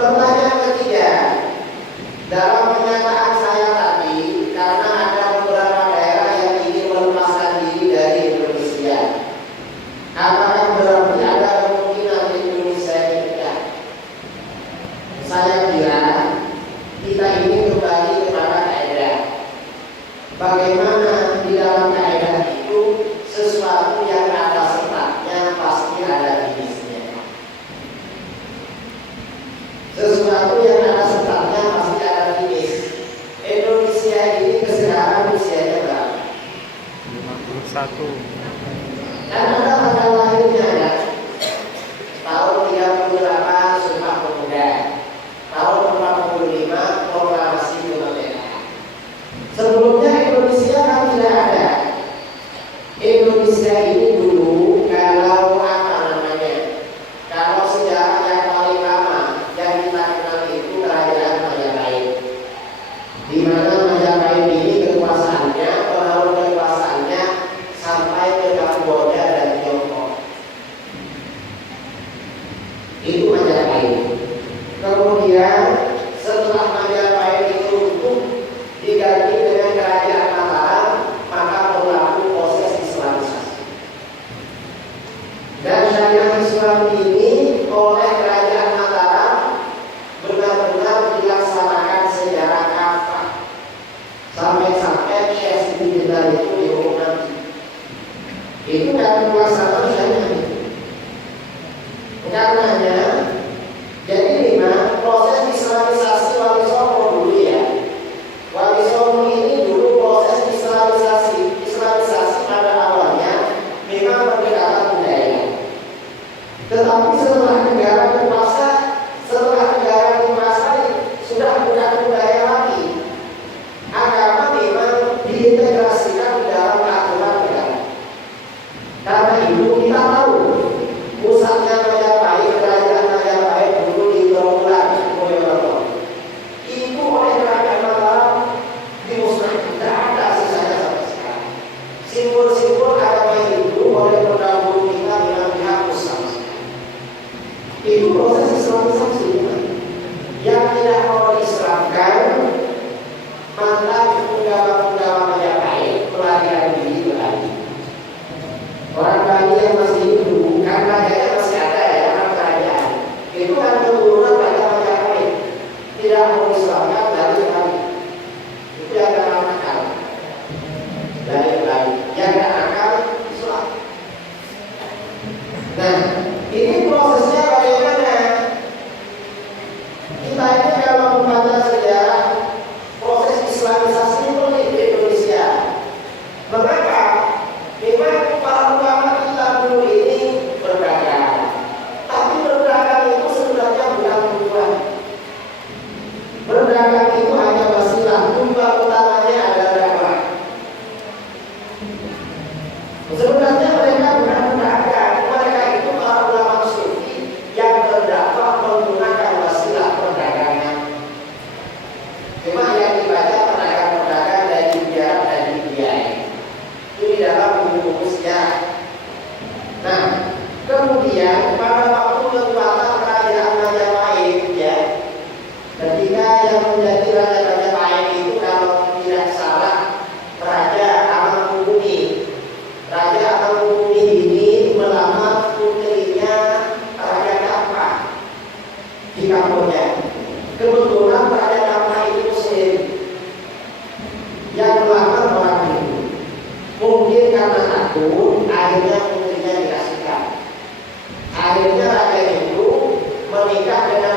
Pertanyaan ketiga, dalam pernyataan saya tadi, karena ada beberapa daerah yang ingin melepaskan diri dari Indonesia, apakah berarti ada kemungkinan Indonesia ini tidak? Saya kira kita ini kembali kepada kaidah. Bagaimana di dalam kaidah itu sesuatu yang ada sebabnya pasti ada jenisnya. Sesuatu yang ada sebabnya pasti ada jenis. Indonesia ini sekarang usianya berapa? 51. Dan ada tanggal lahirnya ya. Tahun 38 Sumpah Pemuda. Tahun 45 Proklamasi Kemerdekaan. Sebelumnya Indonesia kan tidak ada. Indonesia ini dulu kalau apa namanya? Kalau sejarah yang paling lama yang kita kenal itu kerajaan Majapahit. Di mana Majapahit ini kekuasaannya, pengaruh kekuasaannya sampai ke Kamboja dan Tiongkok. Itu Majapahit. Kemudian setelah Majapahit itu runtuh diganti dengan kerajaan Mataram, maka berlaku proses Islamisasi. Dan syariat Islam ini oleh kerajaan Mataram benar-benar dilaksanakan secara kafah. Sampai-sampai Syekh Siti Jenar itu dihukum mati. Itu kan pelaksanaan syariat itu. Karenanya, jadi lima proses Islamisasi Wali Songo dulu ya. Wali Songo ini dulu proses Islamisasi pada awalnya memang pendekatan budaya. Tetapi setelah negara berkuasa, sudah bukan budaya lagi. Agama memang diintegrasikan di dalam aturan negara. Karena itu kita tahu pusatnya Majapahit, kerajaan Majapahit dulu di Trawulan, Boyolali. Itu oleh kerajaan Mataram dimusnahkan, tidak ada sisanya sampai sekarang. Simbol-simbol agama Hindu oleh pendahulu kita memang dihapus sama sekali. Itu proses Islamisasi yang tidak mau diislamkan, mantan penggawa-penggawa Majapahit melarikan diri ke Bali. Orang Bali yang masih hidup, kan rajanya masih ada ya, orang kerajaan. Itu kan keturunan Raja Majapahit. Tidak mau diislamkan dari Bali. Itu yang gak akal. Dari Bali. Yang gak akal Islam. Nah, ini prosesnya bagaimana? Kita ini kalau membaca sejarah proses Islamisasi ini di Indonesia. Mengapa? Memang para ulama kita dulu ini berdagang. Tapi berdagang itu sebenarnya bukan tujuan. Berdagang itu hanya wasilah. Tujuan utamanya adalah dakwah. Sebenarnya mereka bukan berdagang. Mereka itu para ulama sufi yang berdakwah menggunakan wasilah perdagangan. Cuma yang dibaca pedagang-pedagang dari India dan India itu di dalam buku-buku sejarah. Nah, kemudian pada waktu kekuatan kerajaan Majapahit ya, ketika yang menjadi Raja Majapahit itu kalau tidak salah Raja Amangkubumi. Raja Amangkubumi ini melamar putrinya Raja Kampah di Kamboja. Kebetulan Raja Kampah itu Muslim yang melamar orang Hindu. Mungkin karena takut, akhirnya putrinya dikasihkan. Akhirnya Raja Hindu menikah dengan